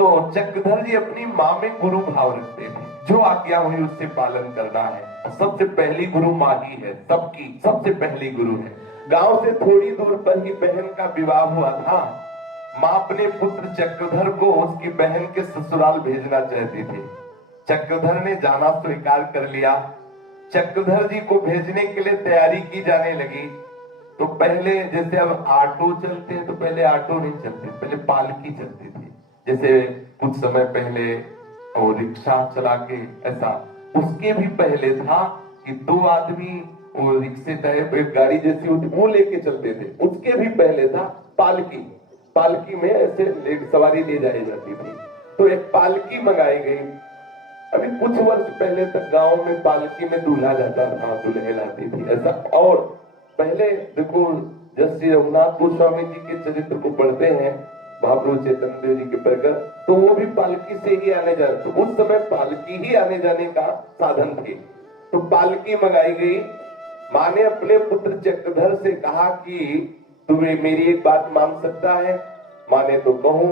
तो चक्रधर जी अपनी माँ में गुरु भाव रखते थे, जो आज्ञा हुई उससे पालन करना है। सबसे पहली गुरु माँ ही है, सबकी सबसे पहली गुरु है। गांव से थोड़ी दूर पर ही बहन का विवाह हुआ था। माँ अपने पुत्र चक्रधर को उसकी बहन के ससुराल भेजना चाहती थी। चक्रधर ने जाना स्वीकार कर लिया। चक्रधर जी को भेजने के लिए तैयारी की जाने लगी। तो पहले जैसे अब ऑटो चलते हैं, तो पहले ऑटो नहीं चलते, पहले पालकी चलती थी। जैसे कुछ समय पहले और रिक्शा चला के, ऐसा उसके भी पहले था कि दो आदमी वो रिक्शे टाइप एक गाड़ी जैसी होती वो लेके चलते थे। उसके भी पहले था पालकी। पालकी में ऐसे सवारी ले जाई जाती थी। तो एक पालकी मंगाई गई। अभी कुछ वर्ष पहले तक गांव में पालकी में दूल्हा जाता था, दुल्हे लाती थी, ऐसा। और पहले देखो, जब श्री रघुनाथ गोस्वामी जी के चरित्र को पढ़ते हैं, महाप्रभु चैतन्य देव जी के प्रकट, तो वो भी पालकी से ही आने जाने, तो उस समय पालकी ही आने जाने का साधन थे। तो पालकी मंगाई गई। माँ ने अपने पुत्र चक्रधर से कहा कि तुम्हें मेरी एक बात मान सकता है? माँ ने तो कहो।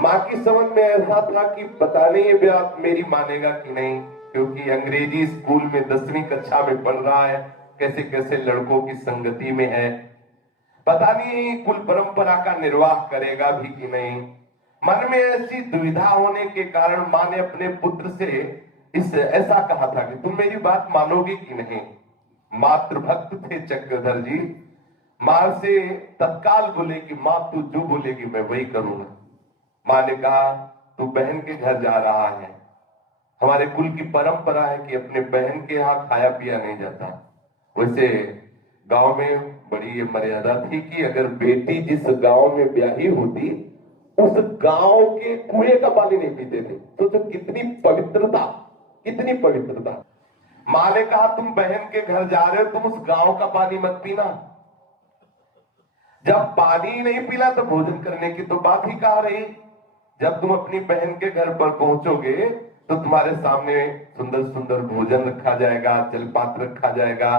माँ की समझ में ऐसा था कि पता नहीं ये बात मेरी मानेगा कि नहीं, क्योंकि अंग्रेजी स्कूल में 10वीं कक्षा में पढ़ रहा है, कैसे कैसे लड़कों की संगति में है, पता नहीं कुल परंपरा का निर्वाह करेगा भी कि नहीं। मन में ऐसी दुविधा होने के कारण माँ ने अपने पुत्र से ऐसा कहा था कि तुम मेरी बात मानोगे कि नहीं। मातृभक्त थे चक्रधर जी। माँ से तत्काल बोले कि माँ तू जो बोलेगी मैं वही करूंगा। माँ ने कहा तू बहन के घर जा रहा है, हमारे कुल की परंपरा है कि अपने बहन के यहाँ खाया पिया नहीं जाता। वैसे गांव में बड़ी ये मर्यादा थी कि अगर बेटी जिस गांव में ब्याही होती, उस गांव के कुएं का पानी नहीं पीते थे। तो कितनी पवित्रता, कितनी पवित्रता। माँ ने कहा तुम बहन के घर जा रहे हो, तुम उस गांव का पानी मत पीना। जब पानी नहीं पीला तो भोजन करने की तो बात ही कहा रही। जब तुम अपनी बहन के घर पर पहुंचोगे तो तुम्हारे सामने सुंदर सुंदर भोजन रखा जाएगा, जलपात्र रखा जाएगा।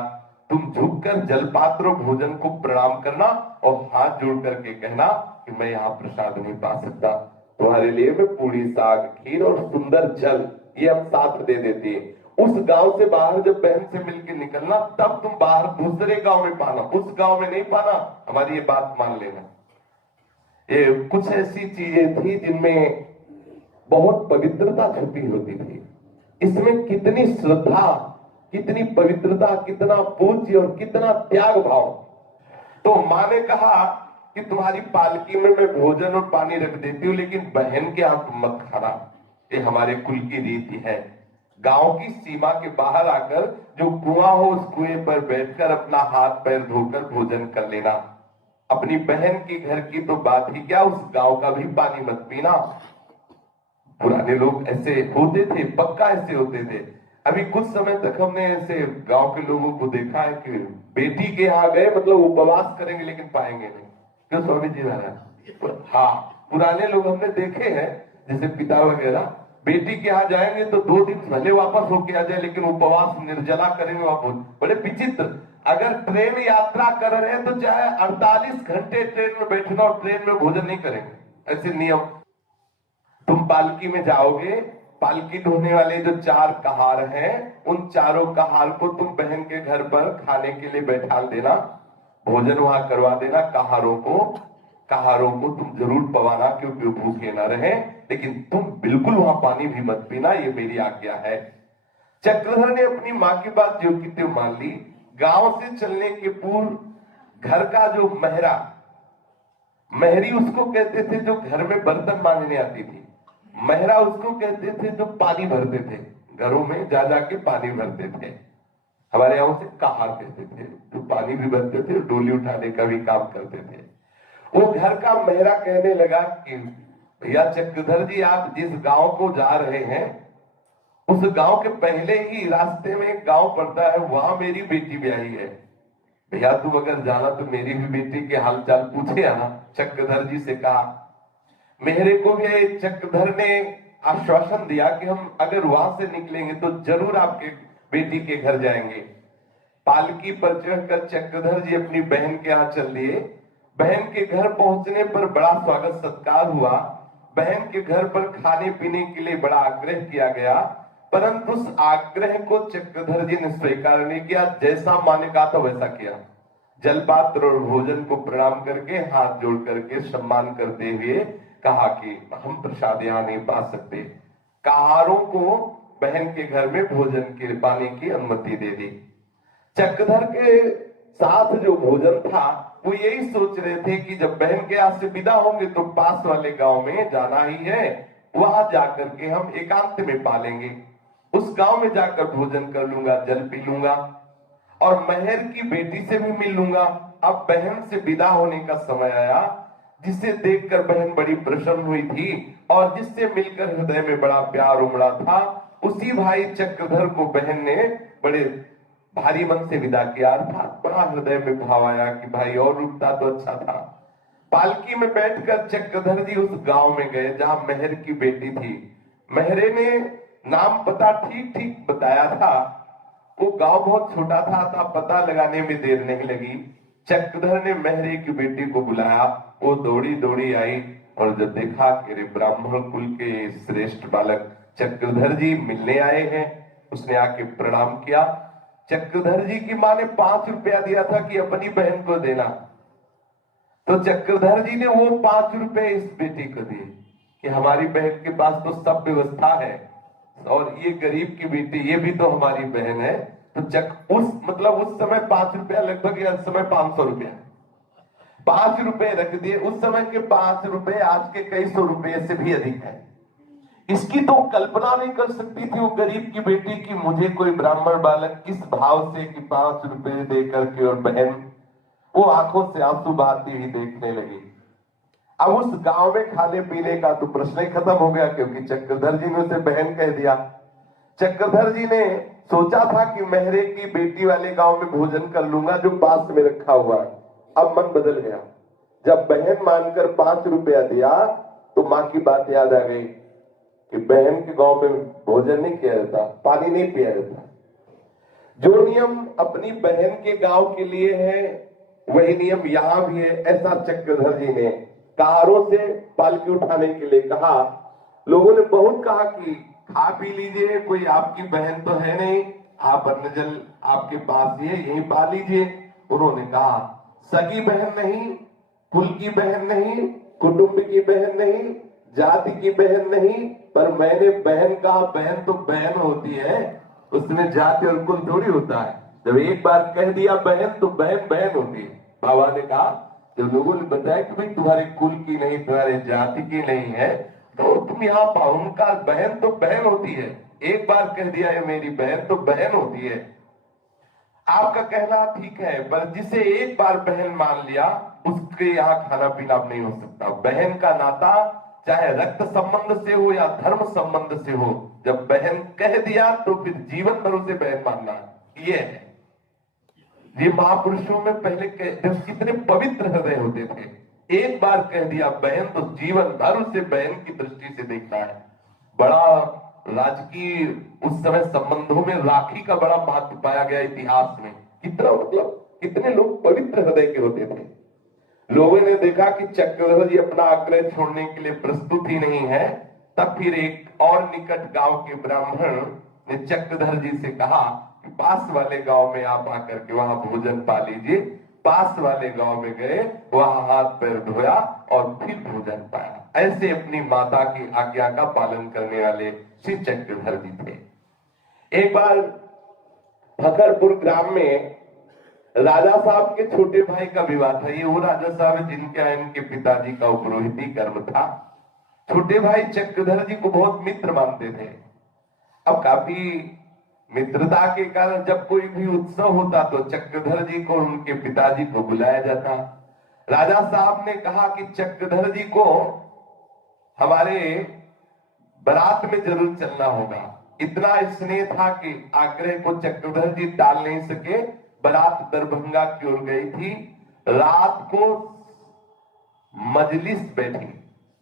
तुम झुककर जलपात्र और भोजन को प्रणाम करना और हाथ जोड़ करके कहना कि मैं यहाँ प्रसाद नहीं पा सकता, तुम्हारे लिए मैं पूरी साग खीर और सुंदर जल ये हम साथ दे देते हैं। उस गांव से बाहर जब बहन से मिलकर निकलना, तब तुम बाहर दूसरे गांव में पाना, उस गांव में नहीं पाना। हमारी ये बात मान लेना। ये कुछ ऐसी चीजें थी जिनमें बहुत पवित्रता छुपी होती थी। इसमें कितनी श्रद्धा, कितनी पवित्रता, कितना पूज्य और कितना त्याग भाव। तो माँ ने कहा कि तुम्हारी पालकी में मैं भोजन और पानी रख देती हूँ, लेकिन बहन के हाथ मत खाना, ये हमारे कुल की रीति है। गांव की सीमा के बाहर आकर जो कुआं हो उस कुएं पर बैठकर अपना हाथ पैर धोकर भोजन कर लेना। अपनी बहन के घर की तो बात ही क्या, उस गांव का भी पानी मत पीना। पुराने लोग ऐसे होते थे, पक्का ऐसे होते थे। अभी कुछ समय तक हमने ऐसे गांव के लोगों को देखा है कि बेटी के यहाँ गए मतलब उपवास करेंगे लेकिन पाएंगे नहीं। क्यों स्वामी जी महाराज? हाँ, पुराने लोग हमने देखे हैं, जैसे पिता वगैरह, बेटी के यहाँ जाएंगे तो 2 दिन भले वापस होके आ जाए, लेकिन उपवास निर्जला करेंगे वहां। बड़े विचित्र। अगर ट्रेन यात्रा कर रहे हैं तो चाहे 48 घंटे ट्रेन में बैठना और ट्रेन में भोजन नहीं करेंगे, ऐसे नियम। तुम पालकी में जाओगे, पालकी ढोने वाले जो 4 कहार हैं, उन चारों कहार को तुम बहन के घर पर खाने के लिए बैठा देना, भोजन वहां करवा देना। कहारों को तुम जरूर पवाना, क्योंकि भूखे ना रहे, लेकिन तुम बिल्कुल वहां पानी भी मत पीना, ये मेरी आज्ञा है। चक्रधर ने अपनी माँ की बात जो की त्यों मान ली। गांव से चलने के पूर्व घर का जो महरी उसको कहते थे जो घर में बर्तन मांजने आती थी। महरा उसको कहते थे जो पानी भरते थे, घरों में जा जाके पानी भरते थे। हमारे यहाँ से कहार कहते थे, जो पानी भी भरते थे, डोली उठाने का भी काम करते थे। वो घर का महरा कहने लगा कि भैया चक्रधर जी, आप जिस गांव को जा रहे हैं, उस गांव के पहले ही रास्ते में एक गांव पड़ता है, वहां मेरी बेटी ब्याही है। भैया तुम अगर जाना तो मेरी भी बेटी के हालचाल पूछे आना। चक्रधर जी से कहा। मेहरे को भी चक्रधर ने आश्वासन दिया कि हम अगर वहां से निकलेंगे तो जरूर आपके बेटी के घर जाएंगे। पालकी पर चढ़कर चक्रधर जी अपनी बहन के यहाँ चल दिए। बहन के घर पहुंचने पर बड़ा स्वागत सत्कार हुआ। बहन के घर पर खाने पीने के लिए बड़ा आग्रह किया गया, परंतु उस आग्रह को चक्रधर जी ने स्वीकार नहीं किया। जैसा माँ ने कहा था वैसा किया। जलपात्र और भोजन को प्रणाम करके हाथ जोड़ करके सम्मान करते हुए कहा कि हम प्रसाद यहाँ नहीं पा सकते। कहारों को बहन के घर में भोजन के पाने की अनुमति दे दी। चक्रधर के साथ जो भोजन था वो यही सोच रहे थे कि जब बहन के यहाँ से विदा होंगे तो पास वाले गांव में जाना ही है, वहां जाकर के हम एकांत में पालेंगे। उस गांव में जाकर भोजन कर लूंगा, जल पी लूंगा और महर की बेटी से भी मिल लूंगा। अब बहन से विदा होने का समय आया, जिसे देखकर बहन बड़ी प्रसन्न हुई थी और जिससे मिलकर हृदय में बड़ा प्यार उमड़ा था, उसी भाई चक्रधर को बहन ने बड़े भारी मन से विदा किया। अर्थात बड़ा हृदय में भाव आया कि भाई और रुकता तो अच्छा था। पालकी में बैठकर चक्रधर जी उस गांव में गए जहां महर की बेटी थी। महरे ने नाम पता ठीक ठीक बताया था। वो गांव बहुत छोटा था, पता लगाने में देर नहीं लगी। चक्रधर ने महरे की बेटी को बुलाया। वो दौड़ी दौड़ी आई और जब देखा कि रे ब्राह्मण कुल के श्रेष्ठ बालक चक्रधर जी मिलने आए हैं, उसने आके प्रणाम किया। चक्रधर जी की माँ ने 5 रुपया दिया था कि अपनी बहन को देना, तो चक्रधर जी ने वो 5 रुपए इस बेटी को दिए कि हमारी बहन के पास तो सब व्यवस्था है और ये गरीब की बेटी, ये भी तो हमारी बहन है। तो उस समय 5 रुपया लगभग, या समय 500 रुपया, 5 रुपए रख दिए। उस समय के 5 रुपए आज के कई सौ रुपए से भी अधिक है। इसकी तो कल्पना नहीं कर सकती थी वो गरीब की बेटी की मुझे कोई ब्राह्मण बालक किस भाव से कि 5 रुपए दे करके, और बहन वो आंखों से आंसू बहाती हुई देखने लगी। अब उस गांव में खाने पीने का तो प्रश्न ही खत्म हो गया, क्योंकि चक्रधर जी ने उसे बहन कह दिया। चक्रधर जी ने सोचा था कि महरे की बेटी वाले गांव में भोजन कर लूंगा जो पास में रखा हुआ है। अब मन बदल गया। जब बहन मानकर 5 रुपया दिया तो माँ की बात याद आ गई कि बहन के गांव में भोजन नहीं किया जाता, पानी नहीं पिया जाता। जो नियम अपनी बहन के गांव के लिए है वही नियम यहां भी है। ऐसा चक्रधर जी ने कहारों से पालकी उठाने के लिए कहा। लोगों ने बहुत कहा कि खा पी लीजिए, कोई आपकी बहन तो है नहीं, आप अन्न जल आपके पास ही है, यहीं पा लीजिए। उन्होंने कहा सगी बहन नहीं, कुल की बहन नहीं, कुटुंब की बहन नहीं, जाति की बहन नहीं, पर मैंने बहन कहा। बहन तो बहन होती है, उसमें जाति और कुल थोड़ी होता है। जब एक बार कह दिया बहन तो बहन बहन होती है। बाबा ने कहा, जब लोगों ने बताया कि भाई तुम्हारे कुल की नहीं, तुम्हारे जाति की नहीं है, तो तुम यहाँ पाओ। उनका बहन तो बहन होती है, एक बार कह दिया है मेरी बहन तो बहन होती है। आपका कहना ठीक है, पर जिसे एक बार बहन मान लिया उसके यहाँ खाना पीना नहीं हो सकता। बहन का नाता चाहे रक्त संबंध से हो या धर्म संबंध से हो, जब बहन कह दिया तो फिर जीवन भर उसे बहन मानना, ये है। ये महापुरुषों में पहले कितने पवित्र हृदय होते थे। एक बार कह दिया बहन तो जीवन भर उसे बहन की दृष्टि से देखना है। बड़ा राजकीय उस समय संबंधों में राखी का बड़ा महत्व पाया गया इतिहास में। कितना कितने लोग पवित्र हृदय के होते थे। लोगों ने देखा कि चक्रधर जी अपना आग्रह छोड़ने के लिए प्रस्तुत ही नहीं है, तब फिर एक और निकट गांव के ब्राह्मण ने चक्रधर जी से कहा कि पास वाले गांव में आप आकर के वहां भोजन पा लीजिए। पास वाले गांव में गए, वहां हाथ पैर धोया और फिर भोजन पाया। ऐसे अपनी माता की आज्ञा का पालन करने वाले श्री चक्रधर जी थे। एक बार फकरपुर ग्राम में राजा साहब के छोटे भाई का विवाह था। ये वो राजा साहब जिनके इनके पिताजी का उपरोहिती कर्म था। छोटे भाई चक्रधर जी को बहुत मित्र मानते थे। अब काफी मित्रता के कारण जब कोई भी उत्सव होता तो चक्रधर जी को उनके पिताजी को बुलाया जाता। राजा साहब ने कहा कि चक्रधर जी को हमारे बारात में जरूर चलना होगा। इतना स्नेह था कि आग्रह को चक्रधर जी टाल नहीं सके। बारात दरभंगा की ओर गई थी। रात को मजलिस बैठी,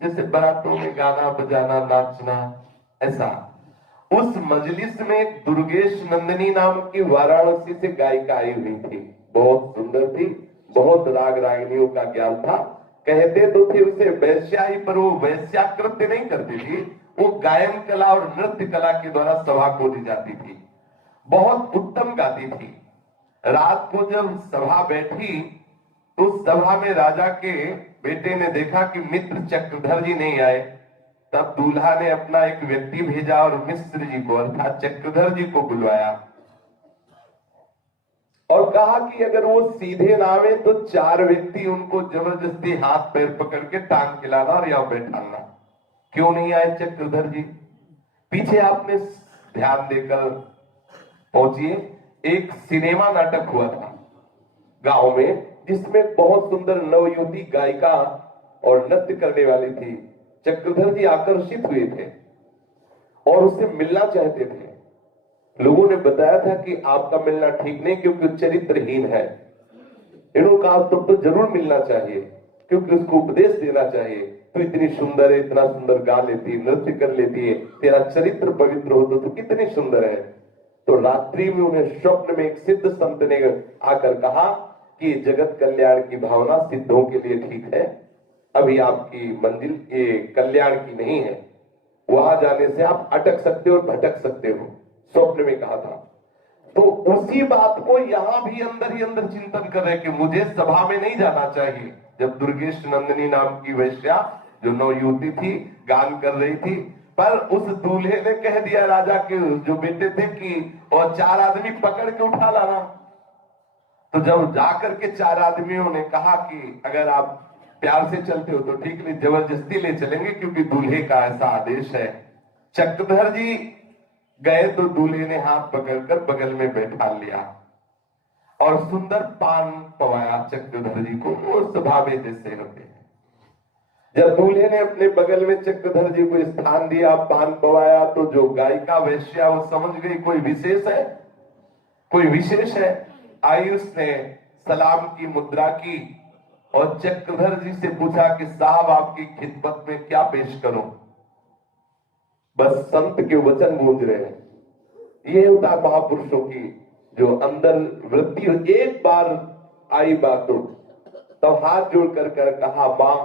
जैसे बारातों में गाना बजाना नाचना, ऐसा। उस मजलिस में दुर्गेश नंदिनी नाम की वाराणसी से गायिका आई हुई थी। बहुत सुंदर थी, बहुत राग रागिनियों का ज्ञान था। कहते तो थे उसे वैश्या ही, पर वो वैश्याकृत्य नहीं करती थी, वो गायन कला और नृत्य कला के द्वारा सभा को दी जाती थी। बहुत उत्तम गाती थी। रात को जब सभा बैठी तो सभा में राजा के बेटे ने देखा कि मित्र चक्रधर जी नहीं आए। तब दूल्हा ने अपना एक व्यक्ति भेजा और मिश्र जी को अर्थात चक्रधर जी को बुलवाया और कहा कि अगर वो सीधे ना आवे तो 4 व्यक्ति उनको जबरदस्ती हाथ पैर पकड़ के टांग के लाना और यहां बैठाना। क्यों नहीं आए चक्रधर जी? पीछे आपने ध्यान देकर पहुंचिए, एक सिनेमा नाटक हुआ था गांव में, जिसमें बहुत सुंदर नवयुवती गायिका और नृत्य करने वाली थी। चक्रधर जी आकर्षित हुए थे और उससे मिलना चाहते थे। लोगों ने बताया था कि आपका मिलना ठीक नहीं, क्योंकि चरित्रहीन है। इन्होंने कहा तब तो जरूर मिलना चाहिए, क्योंकि उसको उपदेश देना चाहिए। तो इतनी सुंदर है, इतना सुंदर गा लेती, नृत्य कर लेती है, तेरा चरित्र पवित्र हो तो कितनी सुंदर है। तो रात्रि में उन्हें स्वप्न में एक सिद्ध संत ने आकर कहा कि जगत कल्याण की भावना सिद्धों के लिए ठीक है, अभी आपकी मंजिल ये कल्याण की नहीं है, वहां जाने से आप अटक सकते हो और भटक सकते हो, स्वप्न में कहा था। तो उसी बात को यहां भी अंदर ही अंदर चिंतन कर रहे कि मुझे सभा में नहीं जाना चाहिए। जब दुर्गेश नंदिनी नाम की वैश्या जो नवयुवती थी गान कर रही थी, पर उस दूल्हे ने कह दिया राजा के जो बेटे थे कि और 4 आदमी पकड़ के उठा लाना। तो जब जाकर के 4 आदमियों ने कहा कि अगर आप प्यार से चलते हो तो ठीक, नहीं जबरदस्ती ले चलेंगे क्योंकि दूल्हे का ऐसा आदेश है। चक्रधर जी गए तो दूल्हे ने हाथ पकड़कर बगल में बैठा लिया और सुंदर पान पवाया चक्रधर जी को, वो स्वभावे जैसे होते हैं। जब दूल्हे ने अपने बगल में चक्रधर जी को स्थान दिया, पान पवाया, तो जो गायिका वैश्या वो समझ गई कोई विशेष है, कोई विशेष है। आई उसने सलाम की मुद्रा की और चक्रधर जी से पूछा कि साहब आपकी खिदमत में क्या पेश करूं। बस संत के वचन गूंज रहे हैं। ये होता महापुरुषों की जो अंदर वृत्ति। एक बार आई बात तो हाथ जोड़ कर कहा मां,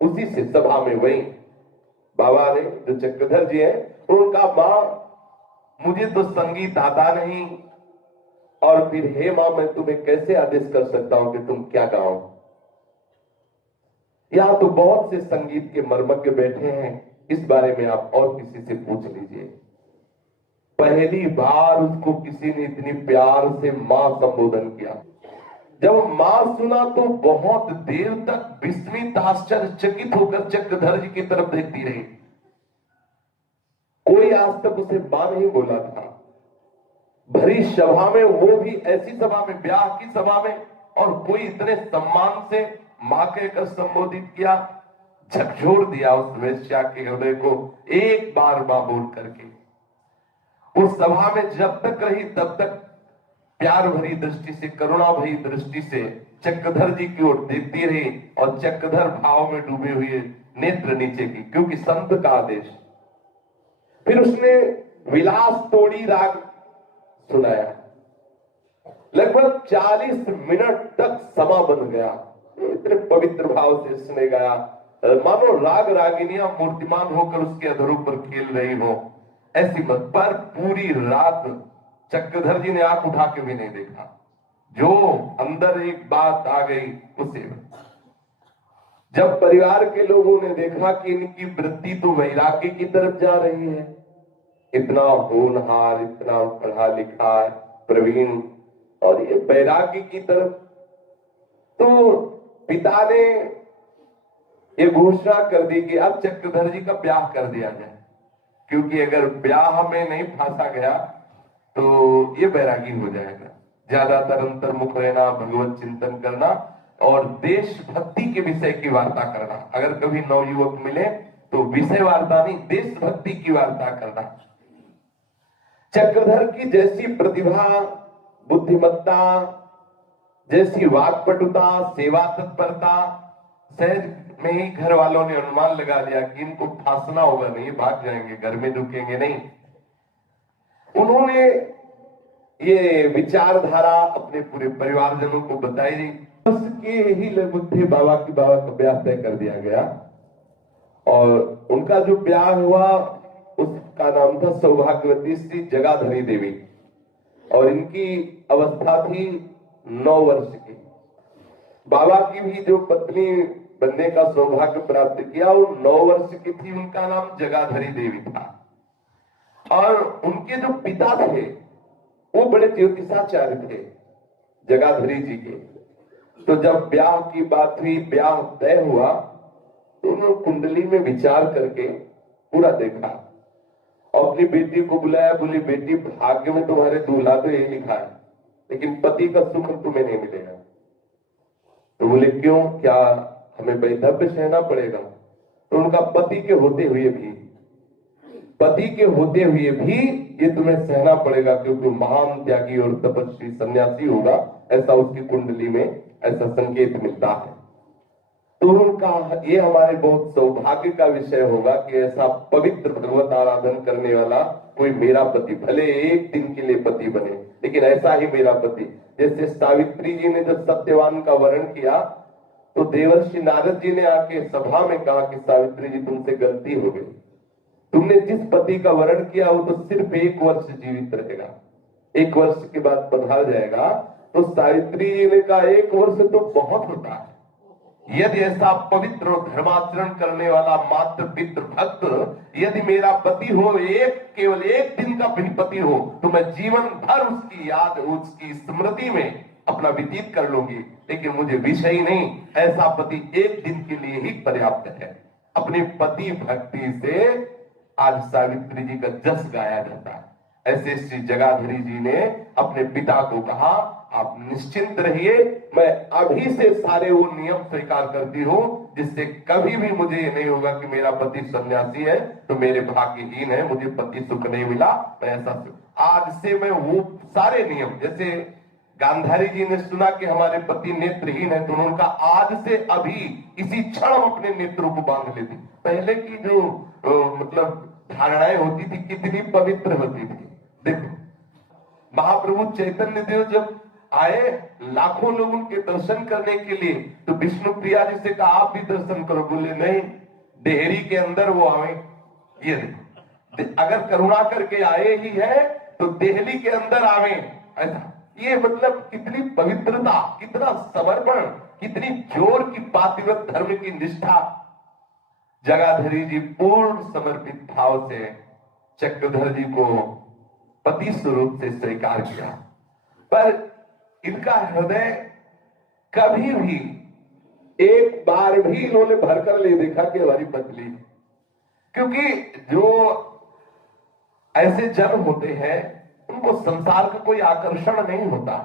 उसी से सभा में वही बाबा ने जो चक्रधर जी है उनका, मां मुझे तो संगीत आता नहीं, और फिर हे मां मैं तुम्हें कैसे आदेश कर सकता हूं कि तुम क्या गाओ। यहां तो बहुत से संगीत के मर्मज्ञ बैठे हैं, इस बारे में आप और किसी से पूछ लीजिए। पहली बार उसको किसी ने इतनी प्यार से मां संबोधन किया। जब मां सुना तो बहुत देर तक विस्मित आश्चर्यचकित होकर चक्रधर जी की तरफ देखती रही। कोई आज तक उसे मां नहीं बोला था। भरी सभा में, वो भी ऐसी सभा में, ब्याह की सभा में, और कोई इतने सम्मान से मां कहकर संबोधित किया। झकझोर दिया उस वेश्या के हृदय को एक बार मां बोल करके। उस सभा में जब तक रही तब तक प्यार भरी दृष्टि से, करुणा भरी दृष्टि से चक्रधर जी की ओर देखती रही और चक्रधर भाव में डूबे हुए नेत्र नीचे की, क्योंकि संत का आदेश। फिर उसने विलास तोड़ी राग सुनाया। लगभग 40 मिनट तक समा बन गया। इतने पवित्र भाव से उसने गाया, मानो राग रागिनियां मूर्तिमान होकर उसके अधरों पर खेल रही हो, ऐसी मत। पर पूरी रात चक्रधर जी ने आंख उठा के भी नहीं देखा। जो अंदर एक बात आ गई उसे, जब परिवार के लोगों ने देखा कि इनकी वृत्ति तो वैराग्य की तरफ जा रही है, इतना होनहार, इतना पढ़ा लिखा प्रवीण, और ये वैराग्य की तरफ, तो पिता ने ये घोषणा कर दी कि अब चक्रधर जी का ब्याह कर दिया जाए, क्योंकि अगर ब्याह में नहीं फांसा गया तो ये बैरागी हो जाएगा। ज्यादातर अंतर्मुख रहना, भगवत चिंतन करना और देशभक्ति के विषय की वार्ता करना। अगर कभी नवयुवक मिले तो विषय वार्ता नहीं, देशभक्ति की वार्ता करना। चक्रधर की जैसी प्रतिभा, बुद्धिमत्ता, जैसी वाक्पटुता, सेवा तत्परता, सहज में ही घर वालों ने अनुमान लगा लिया कि इनको फांसना होगा, नहीं भाग जाएंगे, घर में रुकेंगे नहीं। उन्होंने ये विचारधारा अपने पूरे परिवारजनों को बताई। उसके ही बुद्धि बाबा का ब्याह तय कर दिया गया और उनका जो ब्याह हुआ उसका नाम था सौभाग्यवती श्री जगाधरी देवी और इनकी अवस्था थी 9 वर्ष की। बाबा की भी जो पत्नी बनने का सौभाग्य प्राप्त किया वो 9 वर्ष की थी, उनका नाम जगाधरी देवी था। और उनके जो पिता थे वो बड़े ज्योतिषाचार्य थे जगाधरी जी के। तो जब ब्याह की बात हुई, ब्याह तय हुआ, तो उन्होंने कुंडली में विचार करके पूरा देखा और अपनी बेटी को बुलाया, बोली बेटी भाग्य में तुम्हारे दूल्हा तो यही लिखा है लेकिन पति का सुख तुम्हें नहीं मिलेगा। तो बोले क्यों, क्या हमें वैधव्य सहना पड़ेगा? तो उनका पति के होते हुए भी ये तुम्हें सहना पड़ेगा क्योंकि महान त्यागी और तपस्वी सन्यासी होगा, ऐसा उसकी कुंडली में ऐसा संकेत मिलता है। तो उनका ये हमारे बहुत सौभाग्य का विषय होगा कि ऐसा पवित्र भगवत आराधन करने वाला कोई मेरा पति, भले एक दिन के लिए पति बने लेकिन ऐसा ही मेरा पति। जैसे सावित्री जी ने जब सत्यवान का वर्ण किया तो देवर्षि नारद जी ने आके सभा में कहा कि सावित्री जी तुमसे गलती हो गई, तुमने जिस पति का वर्ण किया वो तो सिर्फ 1 वर्ष जीवित रहेगा, 1 वर्ष के बाद पधार जाएगा। तो सावित्री जी ने कहा 1 वर्ष तो बहुत होता है, यदि ऐसा पवित्र और धर्माचरण करने वाला मात्र पितृ भक्त यदि मेरा पति हो, केवल 1 दिन का भी पति हो, तो मैं जीवन भर उसकी याद, उसकी स्मृति में अपना व्यतीत कर लूंगी, लेकिन मुझे विषय ही नहीं, ऐसा पति 1 दिन के लिए ही पर्याप्त है। अपने पति भक्ति से आज सावित्री जी का जस गाया जाता है। ऐसे श्री जगाधरी जी ने अपने पिता को कहा आप निश्चिंत रहिए, मैं अभी से सारे वो नियम स्वीकार करती हूँ जिससे कभी भी मुझे ये नहीं होगा कि मेरा पति सन्यासी है तो मेरे भाग्यहीन है, मुझे पति सुख नहीं मिला, मैं ऐसा आज से मैं वो सारे नियम, जैसे गांधारी जी ने सुना कि हमारे पति नेत्रहीन है तो उन्होंने कहा आज से अभी इसी क्षण हम अपने नेत्रों को बांध लेते। पहले की जो मतलब धारणाएं होती थी कितनी पवित्र होती थी। देखो महाप्रभु चैतन्य देव जब आए, लाखों लोग उनके दर्शन करने के लिए, तो विष्णु प्रिया जी से कहा आप भी दर्शन करो, बोले नहीं, देहरी के अंदर वो आए। ये अगर करुणा करके आए ही है तो देहली के अंदर आवे, ऐसा। ये मतलब कितनी पवित्रता, कितना समर्पण, कितनी जोर की पातिव्रत धर्म की निष्ठा। जगाधरी जी पूर्ण समर्पित भाव से चक्रधर जी को पति स्वरूप से स्वीकार किया, पर इनका हृदय कभी भी एक बार भी इन्होंने भरकर ले देखा कि हमारी पत्नी, क्योंकि जो ऐसे जन्म होते हैं उनको संसार का कोई आकर्षण नहीं होता।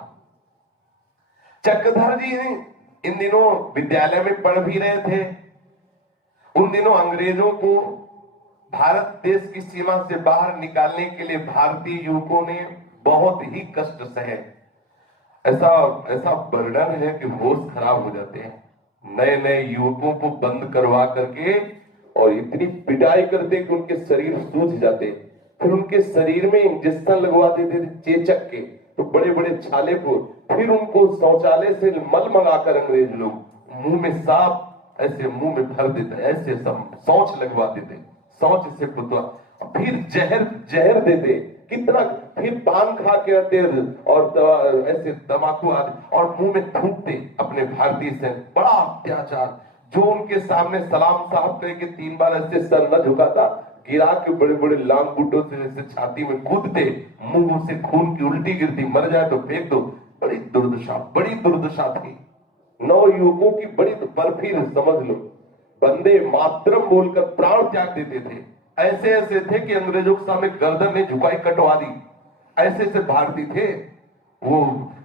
चक्रधर जी इन दिनों विद्यालय में पढ़ भी रहे थे। उन दिनों अंग्रेजों को भारत देश की सीमा से बाहर निकालने के लिए भारतीय युवकों ने बहुत ही कष्ट सहे। ऐसा बर्डन है कि होश खराब हो जाते हैं। नए नए युवकों को बंद करवा करके और इतनी पिटाई करते कि उनके शरीर सूज जाते। फिर उनके शरीर में इंजेक्शन लगवा देते थे चेचक के, तो बड़े बड़े छाले को। फिर उनको शौचालय से मल मंगाकर अंग्रेज लोग मुंह में साफ ऐसे मुंह में भर देते, ऐसे सब शौच लगवा देते, शौच से पुतवा। फिर जहर देते, कितना। फिर पान खा के आते और ऐसे तंबाकू आदि और मुंह में थूकते अपने भारतीय से। बड़ा अत्याचार। जो उनके सामने सलाम साहब कह के 3 बार ऐसे सर न झुकाता, गिरा के बड़े बड़े लांग बूटों से जैसे छाती में कूदते, मुंह से खून की उल्टी गिरती, मर जाए तो फेंक दो। बड़ी दुर्दशा थी। 9 युवकों की बड़ी। पर फिर समझ लो, वंदे मातरम बोलकर प्राण त्याग देते थे। ऐसे ऐसे थे कि अंग्रेजों के सामने गर्दन ने झुकाई, कटवा दी। ऐसे ऐसे भारतीय थे वो।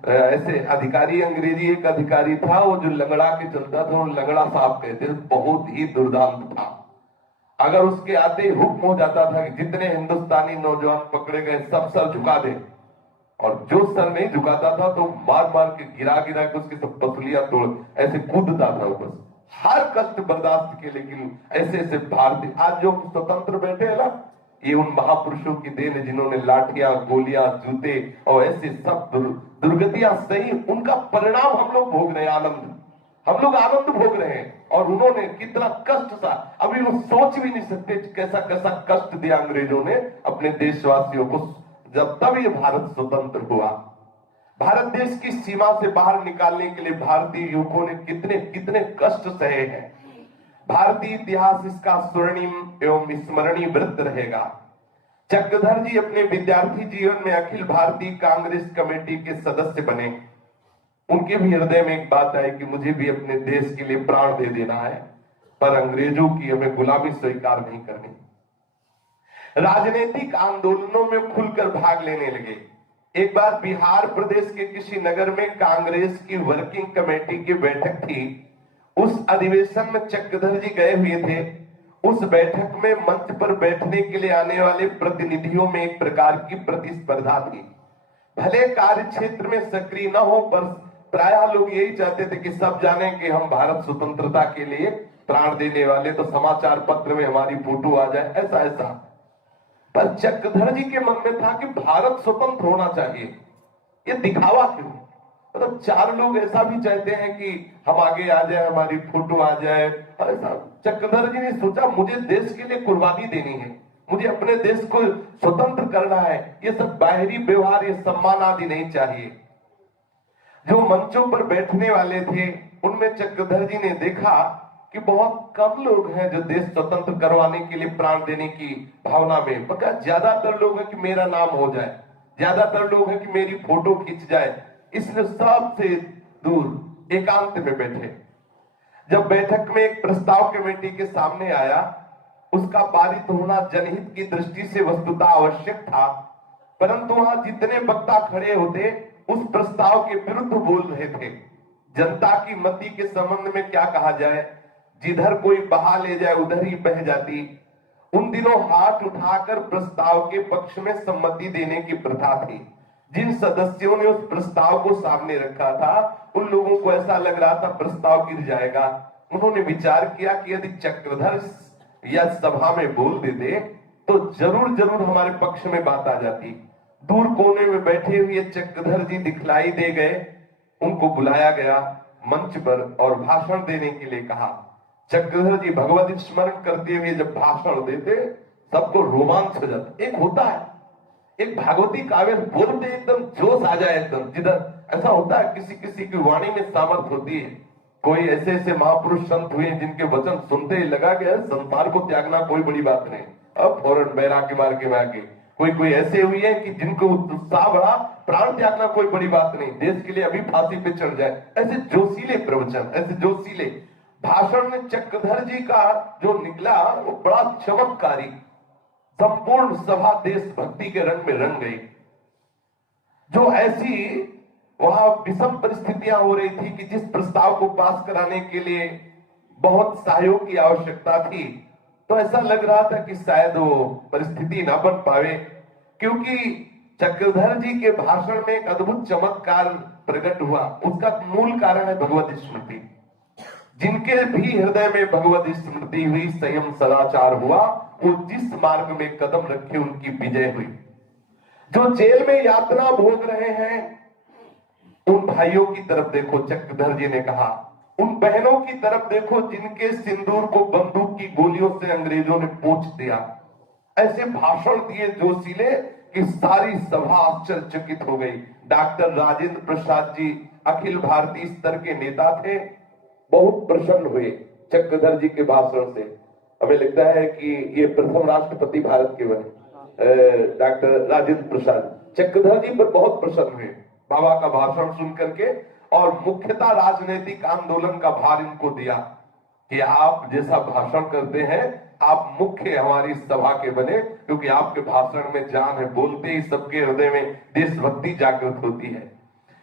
ऐसे अधिकारी, अंग्रेजी एक अधिकारी था वो जो लंगड़ा के चलता था, वो लंगड़ा साहब कहते थे, बहुत ही दुर्दांत था। अगर उसके आते ही हुक्म हो जाता था कि जितने हिंदुस्तानी नौजवान पकड़े गए सब सर झुका दे, और जो सर नहीं झुकाता था तो मार मार के गिरा के उसकी सब पसलियां तोड़ ऐसे कूदता था ऊपर। हर कष्ट बर्दाश्त के, लेकिन ऐसे ऐसे भारतीय आज जो स्वतंत्र बैठे है ना, ये उन महापुरुषों की देन है जिन्होंने लाठियां, गोलियां, जूते और ऐसे सब दुर्गतियां सही, उनका परिणाम हम लोग भोग रहे हैं। आनंद, हम लोग आनंद भोग रहे हैं। और उन्होंने कितना कष्ट था, अभी वो सोच भी नहीं सकते कैसा कैसा कष्ट दिया अंग्रेजों ने अपने देशवासियों को। जब तब ये भारत स्वतंत्र हुआ, भारत देश की सीमा से बाहर निकालने के लिए भारतीय युवकों ने कितने कितने कष्ट सहे हैं। भारतीय इतिहास इसका स्वर्णिम एवं स्मरणीय वृत्त रहेगा। चक्रधर जी अपने विद्यार्थी जीवन में अखिल भारतीय कांग्रेस कमेटी के सदस्य बने। उनके भी हृदय में एक बात आई कि मुझे भी अपने देश के लिए प्राण दे देना है, पर अंग्रेजों की हमें गुलामी स्वीकार नहीं करनी। राजनीतिक आंदोलनों में खुलकर भाग लेने लगे। एक बार बिहार प्रदेश के किसी नगर में कांग्रेस की वर्किंग कमेटी की बैठक थी। उस अधिवेशन में चक्रधर जी गए हुए थे। उस बैठक में मंच पर बैठने के लिए आने वाले प्रतिनिधियों में एक प्रकार की प्रतिस्पर्धा थी। भले कार्य क्षेत्र में सक्रिय न हो, पर प्रायः लोग यही चाहते थे कि सब जाने कि हम भारत स्वतंत्रता के लिए प्राण देने वाले, तो समाचार पत्र में हमारी फोटो आ जाए, ऐसा ऐसा। पर चक्रधर जी के मन में था कि भारत स्वतंत्र होना चाहिए, ये दिखावा क्यों? मतलब चार लोग ऐसा भी चाहते हैं कि हम आगे आ जाए, हमारी फोटो आ जाए। ऐसा चक्रधर जी ने सोचा, मुझे देश के लिए कुर्बानी देनी है, मुझे अपने देश को स्वतंत्र करना है। ये सब बाहरी व्यवहार, ये सम्मान आदि नहीं चाहिए। जो मंचों पर बैठने वाले थे उनमें चक्रधर जी ने देखा कि बहुत कम लोग हैं जो देश स्वतंत्र करवाने के लिए प्राण देने की भावना में, मगर ज्यादातर लोग हैं कि मेरा नाम हो जाए, ज्यादातर लोग हैं कि मेरी फोटो खींच जाए। इसलिए सबसे दूर एकांत में बैठे। जब बैठक में एक प्रस्ताव कमेटी के सामने आया, उसका पारित होना जनहित की दृष्टि से वस्तुतः आवश्यक था, परंतु वहां जितने वक्ता खड़े होते उस प्रस्ताव के विरुद्ध बोल रहे थे। जनता की मति के संबंध में क्या कहा जाए, जिधर कोई बहा ले जाए उधर ही बह जाती। उन दिनों हाथ उठाकर प्रस्ताव के पक्ष में सम्मति देने की प्रथा थी। जिन सदस्यों ने उस प्रस्ताव को सामने रखा था उन लोगों को ऐसा लग रहा था प्रस्ताव गिर जाएगा। उन्होंने विचार किया कि यदि चक्रधर या सभा में बोल देते तो जरूर जरूर हमारे पक्ष में बात आ जाती। दूर कोने में बैठे हुए चक्रधर जी दिखलाई दे गए। उनको बुलाया गया मंच पर और भाषण देने के लिए कहा। चक्रधर जी भगवत स्मरण करते हुए जब भाषण देते सबको रोमांच हो जाता। एक होता है, एक भागवती काव्य बोलते एकदम जोश आ जाए, एकदम जिधर ऐसा होता है किसी किसी की वाणी में सामर्थ्य होती है। कोई ऐसे ऐसे महापुरुष संत हुए जिनके वचन सुनते ही लगा गया संसार को त्यागना कोई बड़ी बात नहीं, अब फौरन बैरा के मार के मार के। कोई ऐसे हुए हैं कि जिनको उत्साह बढ़ा, प्राण त्यागना कोई बड़ी बात नहीं, देश के लिए अभी फांसी पे चढ़ जाए। ऐसे जोशीले प्रवचन, ऐसे जोशीले भाषण में चक्रधर जी का जो निकला वो बड़ा चमत्कारी। संपूर्ण सभा देशभक्ति के रंग में रंग गई। जो ऐसी वहां विषम परिस्थितियां हो रही थी कि जिस प्रस्ताव को पास कराने के लिए बहुत सहयोग की आवश्यकता थी, तो ऐसा लग रहा था कि शायद वो परिस्थिति ना बन पावे, क्योंकि चक्रधर जी के भाषण में एक अद्भुत चमत्कार प्रकट हुआ। उसका मूल कारण है भगवत स्मृति। जिनके भी हृदय में भगवत स्मृति हुई, संयम सदाचार हुआ, वो जिस मार्ग में कदम रखे उनकी विजय हुई। जो जेल में यातना भोग रहे हैं उन भाइयों की तरफ देखो, चक्रधर जी ने कहा। उन बहनों की तरफ देखो जिनके सिंदूर को बंदूक की गोलियों से अंग्रेजों ने पोंछ दिया। ऐसे भाषण दिए जोशीले कि सारी सभा आश्चर्यचकित हो गई। डॉक्टर राजेंद्र प्रसाद जी अखिल भारतीय स्तर के नेता थे, बहुत प्रसन्न हुए चक्रधर जी के भाषण से। हमें लगता है कि ये प्रथम राष्ट्रपति भारत के बने, डॉक्टर राजेंद्र प्रसाद चक्रधर जी पर बहुत प्रसन्न हुए बाबा का भाषण सुन करके, और मुख्यतः राजनीतिक आंदोलन का भार इनको दिया कि आप जैसा भाषण करते हैं आप मुख्य हमारी सभा के बने, क्योंकि आपके भाषण में जान है, बोलते ही सबके हृदय में देशभक्ति जागृत होती है।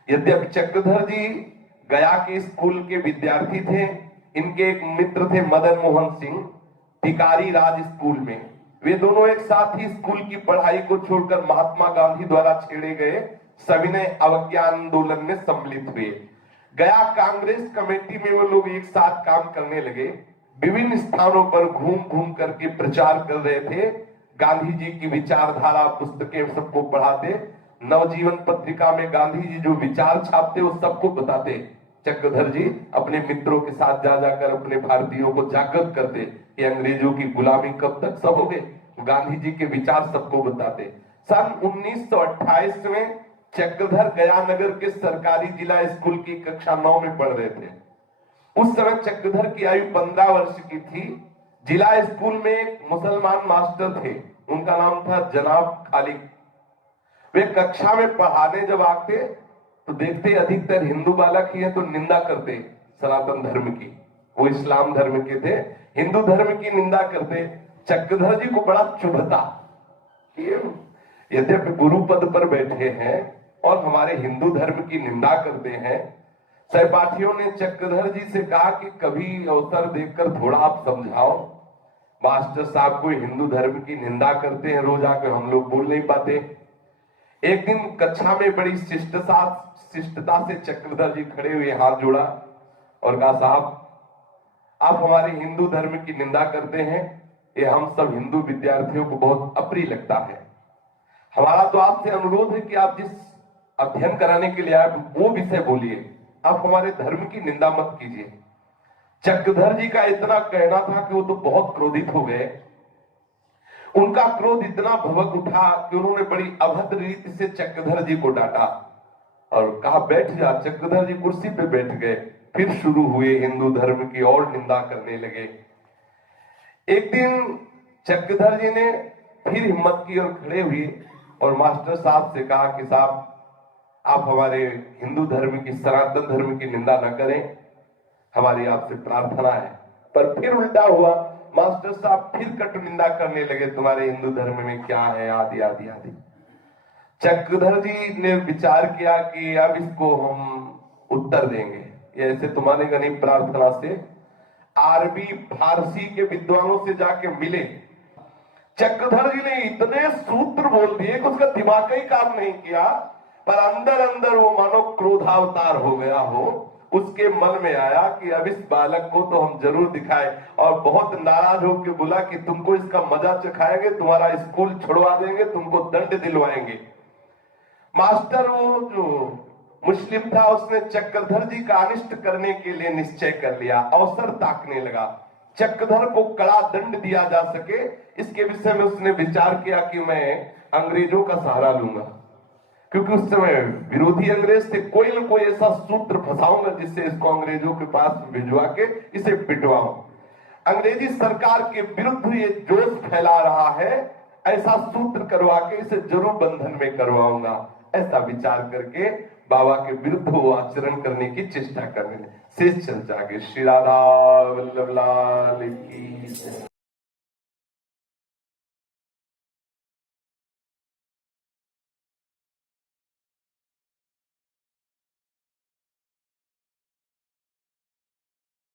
यद्यपि चक्रधर जी गया के स्कूल के विद्यार्थी थे, इनके एक मित्र थे मदन मोहन सिंह, टिकारी राज स्कूल में। वे दोनों एक साथ ही स्कूल की पढ़ाई को छोड़कर महात्मा गांधी द्वारा छेड़े गए सविनय अवज्ञा आंदोलन में सम्मिलित हुए। गया कांग्रेस कमेटी में वो लोग एक साथ काम करने लगे। विभिन्न स्थानों पर घूम घूम करके प्रचार कर रहे थे। गांधी जी की विचारधारा पुस्तकें सबको पढ़ाते। नवजीवन पत्रिका में गांधी जी जो विचार छापते वो सबको बताते। चक्रधर जी अपने मित्रों के साथ जा जाकर अपने भारतीयों को जागृत करते कि अंग्रेजों की गुलामी कब तक सहोगे। गांधी जी के विचार सबको बताते। सन 1928 में चक्रधर गयानगर के सरकारी जिला स्कूल की कक्षा 9 में पढ़ रहे थे। उस समय चक्रधर की आयु 15 वर्ष की थी। जिला स्कूल में एक मुसलमान मास्टर थे, उनका नाम था जनाब खालिद। वे कक्षा में पढ़ाने जब आते तो देखते अधिकतर हिंदू बालक ही है, तो निंदा करते सनातन धर्म की। वो इस्लाम धर्म के थे, हिंदू धर्म की निंदा करते। चक्रधर जी को बड़ा चुभता, यद्यपि गुरु पद पर बैठे हैं और हमारे हिंदू धर्म की निंदा करते हैं। सहपाठियों ने चक्रधर जी से कहा कि कभी अवसर देखकर थोड़ा आप समझाओ, मास्टर साहब कोई हिंदू धर्म की निंदा करते हैं, रोज आकर हम लोग बोल नहीं पाते। एक दिन कक्षा में बड़ी शिष्टता से चक्रधर जी खड़े हुए, हाथ जोड़ा और कहा, साहब आप हमारे हिंदू धर्म की निंदा करते हैं, ये हम सब हिंदू विद्यार्थियों को बहुत अप्रिय लगता है। हमारा तो आपसे अनुरोध है कि आप जिस अध्ययन कराने के लिए आए वो विषय बोलिए, आप हमारे धर्म की निंदा मत कीजिए। चक्रधर जी का इतना कहना था कि वो तो बहुत क्रोधित हो गए। उनका क्रोध इतना भभक उठा कि उन्होंने बड़ी अभद्र रीति से चक्रधर जी को डांटा और कहा, बैठ जा। चक्रधर जी कुर्सी पे बैठ गए। फिर शुरू हुए हिंदू धर्म की और निंदा करने लगे। एक दिन चक्रधर जी ने फिर हिम्मत की और खड़े हुए और मास्टर साहब से कहा कि साहब आप हमारे हिंदू धर्म की, सनातन धर्म की निंदा न करें, हमारी आपसे प्रार्थना है। पर फिर उल्टा हुआ, मास्टर साहब फिर कटु निंदा करने लगे, तुम्हारे हिंदू धर्म में क्या है, आदि आदि आदि। चक्रधर जी ने विचार किया कि अब इसको हम उत्तर देंगे, ये ऐसे तो मानेगा नहीं। प्रार्थना से अरबी फारसी के विद्वानों से जाके मिले। चक्रधर जी ने इतने सूत्र बोल दिए कि उसका दिमाग ही काम नहीं किया, पर अंदर अंदर वो मानो क्रोधावतार हो गया हो। उसके मन में आया कि अब इस बालक को तो हम जरूर दिखाएं, और बहुत नाराज होकर बोला कि तुमको इसका मजा चखाएंगे, तुम्हारा स्कूल छुड़वा देंगे, तुमको दंड दिलवाएंगे। मास्टर वो जो मुस्लिम था, उसने चक्रधर जी का अनिष्ट करने के लिए निश्चय कर लिया, अवसर ताकने लगा। चक्रधर को कड़ा दंड दिया जा सके, इसके विषय में उसने विचार किया कि मैं अंग्रेजों का सहारा लूंगा, क्योंकि उस समय विरोधी अंग्रेज थे। कोई न कोई ऐसा सूत्र फंसाऊंगा जिससे इसको अंग्रेजों के पास भिजवा के इसे पिटवाऊं। अंग्रेजी सरकार के विरुद्ध ये जोश फैला रहा है, ऐसा सूत्र करवा के इसे जरूर बंधन में करवाऊंगा। ऐसा विचार करके बाबा के विरुद्ध वो आचरण करने की चेष्टा करने लगे। शेष चल जागे। श्री राधा वल्लभ लाल की।